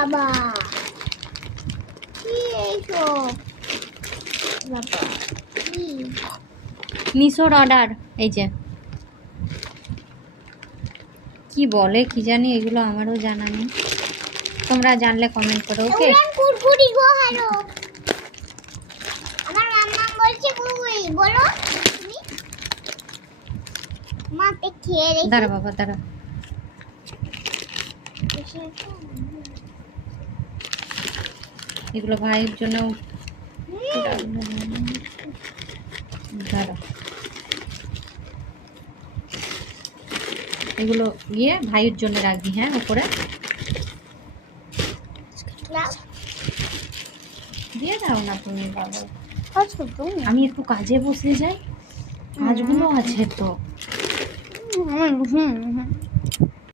বাবা কি এইসব বাবা কি মিশোর অর্ডার এই যে কি বলে কি জানি এগুলো আমারও জানা নেই, তোমরা জানলে কমেন্ট করো। ওকে উড়ান কুরকুরি গো হ্যালো আমার মাম্মা বলছে কুরকুরি বলো তুমি মাতে খেয়ে রেখে দাঁড়া বাবা দাঁড়া, এগুলো ভাইয়ের জন্য দাঁড়া, এগুলো গিয়ে ভাইয়ের জন্য রাখবি হ্যাঁ উপরে দিয়ে দাও না তুমি বাবা। আচ্ছা তুমি আমি একটু কাজে বসে যাই, কাজগুলো আছে তো।